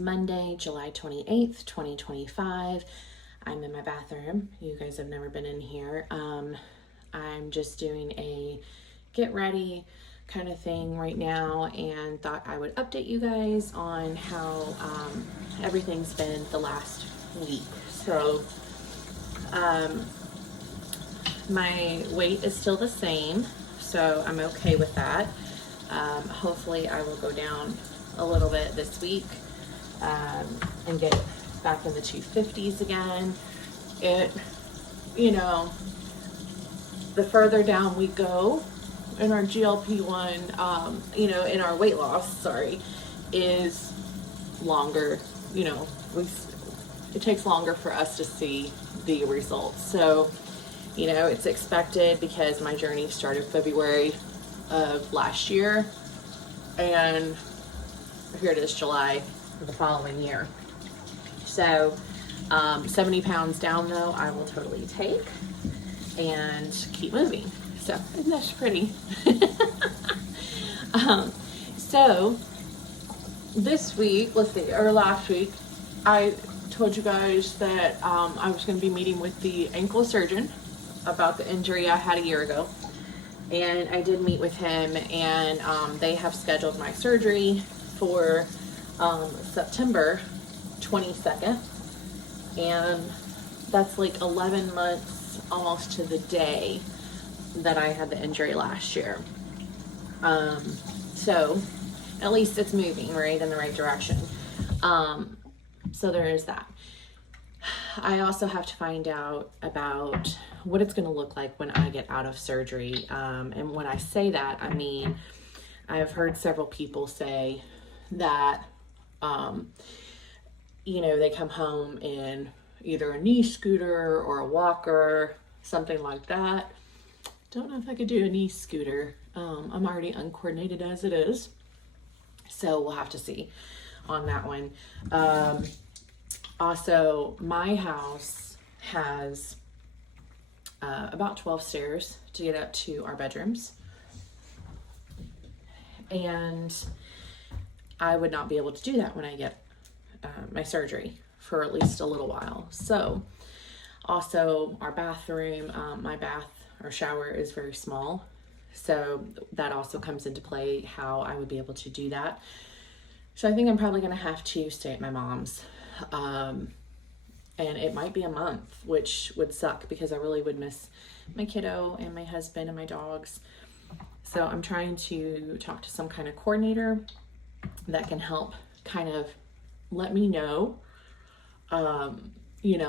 Monday, July 28th, 2025. I'm in my bathroom. You guys have never been in here. I'm just doing a get ready kind of thing right now and thought I would update you guys on how everything's been the last week. So my weight is still the same, so I'm okay with that. Hopefully I will go down a little bit this week and get back in the 250s again. The further down we go in our GLP-1, in our weight loss, is longer, it takes longer for us to see the results. So, it's expected because my journey started February of last year, and here it is July of the following year. So 70 pounds down though, I will totally take and keep moving. So isn't that pretty? So this week, last week, I told you guys that I was going to be meeting with the ankle surgeon about the injury I had a year ago. And I did meet with him, and they have scheduled my surgery for September 22nd. And that's like 11 months almost to the day that I had the injury last year. So at least it's moving right in the right direction. So there is that. I also have to find out about what it's going to look like when I get out of surgery. And when I say that, I mean, I've heard several people say that, they come home in either a knee scooter or a walker, something like that. Don't know if I could do a knee scooter. I'm already uncoordinated as it is. So we'll have to see on that one. Also, my house has about 12 stairs to get up to our bedrooms. And I would not be able to do that when I get my surgery for at least a little while. So also our bathroom, my bath or shower is very small. So that also comes into play how I would be able to do that. So I think I'm probably going to have to stay at my mom's. And it might be a month, which would suck because I really would miss my kiddo and my husband and my dogs. So I'm trying to talk to some kind of coordinator that can help kind of let me know,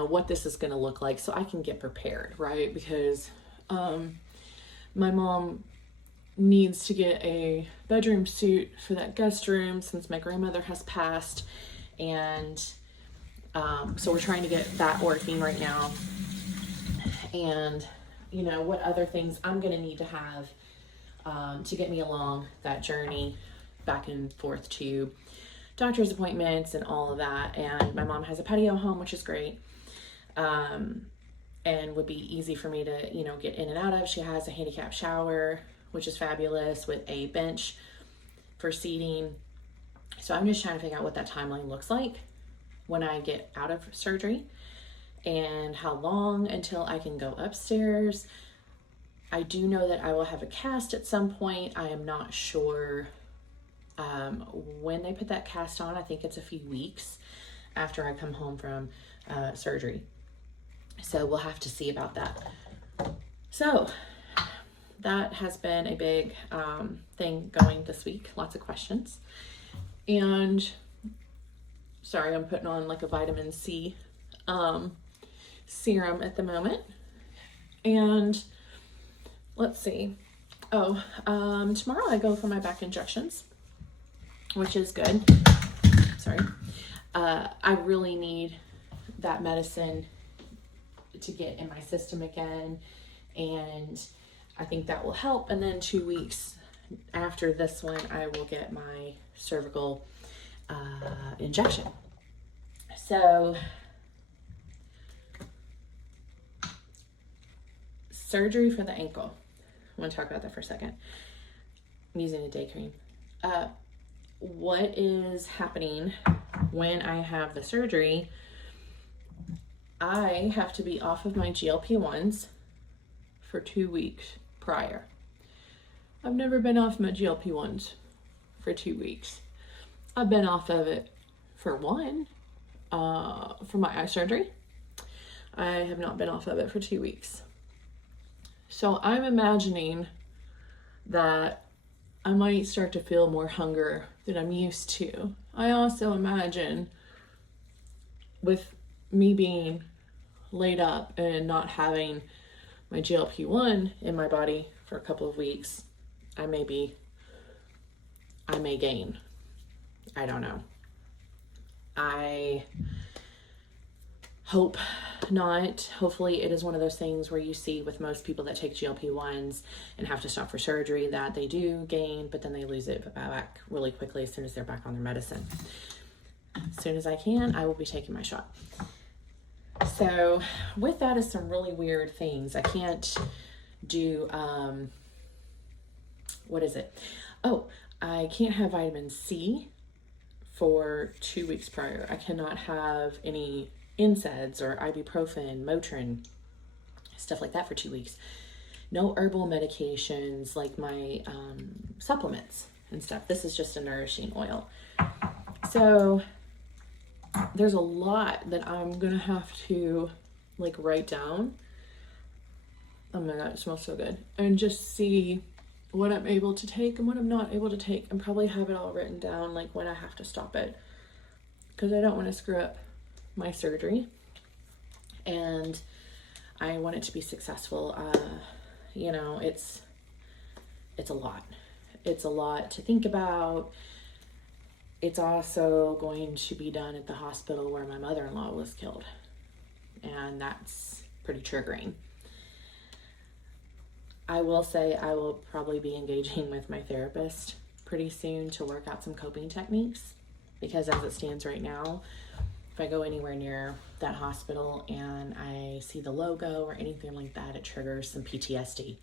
what this is going to look like so I can get prepared, right? Because my mom needs to get a bedroom suit for that guest room since my grandmother has passed. And so we're trying to get that working right now. And, what other things I'm going to need to have to get me along that journey back and forth to doctor's appointments and all of that. And my mom has a patio home, which is great. And would be easy for me to, get in and out of. She has a handicap shower, which is fabulous, with a bench for seating. So I'm just trying to figure out what that timeline looks like when I get out of surgery and how long until I can go upstairs. I do know that I will have a cast at some point. I am not sure when they put that cast on. I think it's a few weeks after I come home from surgery. So we'll have to see about that. So that has been a big thing going this week. Lots of questions. And sorry, I'm putting on like a vitamin C serum at the moment. And let's see. Tomorrow I go for my back injections, which is good. Sorry. I really need that medicine to get in my system again. And I think that will help. And then 2 weeks after this one, I will get my cervical injection. So surgery for the ankle. I want to talk about that for a second. I'm using a day cream. what is happening when I have the surgery, I have to be off of my GLP-1s for 2 weeks prior. I've never been off my GLP-1s for 2 weeks. I've been off of it for one, for my eye surgery. I have not been off of it for 2 weeks. So I'm imagining that I might start to feel more hunger than I'm used to. I also imagine with me being laid up and not having my GLP-1 in my body for a couple of weeks, I may gain. I don't know. I hope not. Hopefully it is one of those things where you see with most people that take GLP-1s and have to stop for surgery that they do gain, but then they lose it back really quickly as soon as they're back on their medicine. As soon as I can, I will be taking my shot. So with that is some really weird things. I can't do, what is it? Oh, I can't have vitamin C for 2 weeks prior. I cannot have any NSAIDs or ibuprofen, Motrin, stuff like that for 2 weeks. No herbal medications like my supplements and stuff. This is just a nourishing oil. So there's a lot that I'm gonna have to like write down. Oh my God, it smells so good. And just see what I'm able to take and what I'm not able to take, and probably have it all written down, like when I have to stop it, because I don't want to screw up my surgery and I want it to be successful. You know, it's a lot. It's a lot to think about. It's also going to be done at the hospital where my mother-in-law was killed, and that's pretty triggering. I will say I will probably be engaging with my therapist pretty soon to work out some coping techniques, because as it stands right now, if I go anywhere near that hospital and I see the logo or anything like that, it triggers some PTSD.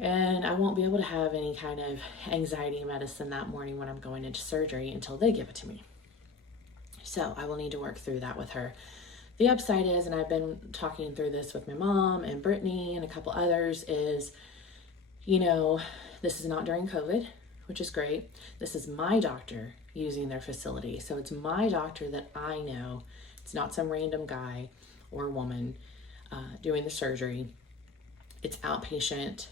And I won't be able to have any kind of anxiety medicine that morning when I'm going into surgery until they give it to me. So I will need to work through that with her. The upside is, and I've been talking through this with my mom and Brittany and a couple others, is, you know, this is not during COVID, which is great. This is my doctor using their facility. So it's my doctor that I know. It's not some random guy or woman doing the surgery. It's outpatient,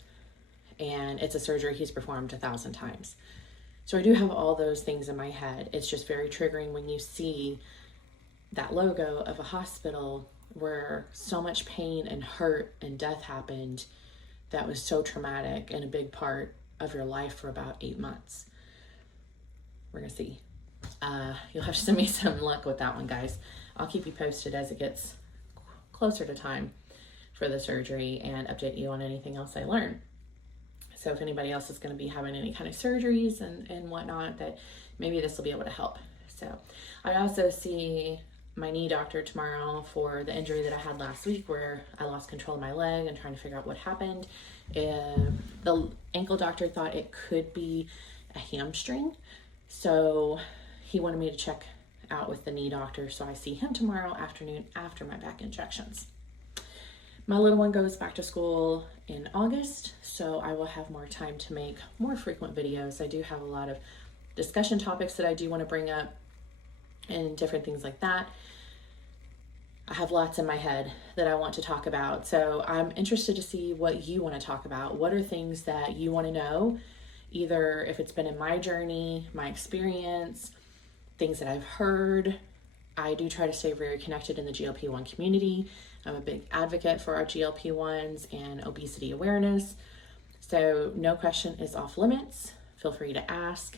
and it's a surgery he's performed 1,000 times. So I do have all those things in my head. It's just very triggering when you see that logo of a hospital where so much pain and hurt and death happened that was so traumatic and a big part of your life for about 8 months. We're gonna see. You'll have to send me some luck with that one, guys. I'll keep you posted as it gets closer to time for the surgery and update you on anything else I learn. So if anybody else is going to be having any kind of surgeries and whatnot, that maybe this will be able to help. So I also see my knee doctor tomorrow for the injury that I had last week where I lost control of my leg and trying to figure out what happened. The ankle doctor thought it could be a hamstring. So he wanted me to check out with the knee doctor. So I see him tomorrow afternoon after my back injections. My little one goes back to school in August, so I will have more time to make more frequent videos. I do have a lot of discussion topics that I do want to bring up and different things like that. I have lots in my head that I want to talk about, so I'm interested to see what you want to talk about. What are things that you want to know, either if it's been in my journey, my experience, things that I've heard. I do try to stay very connected in the GLP-1 community. I'm a big advocate for our GLP-1s and obesity awareness. So no question is off limits. Feel free to ask.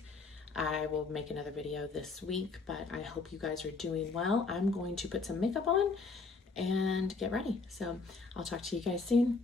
I will make another video this week, but I hope you guys are doing well. I'm going to put some makeup on and get ready. So I'll talk to you guys soon.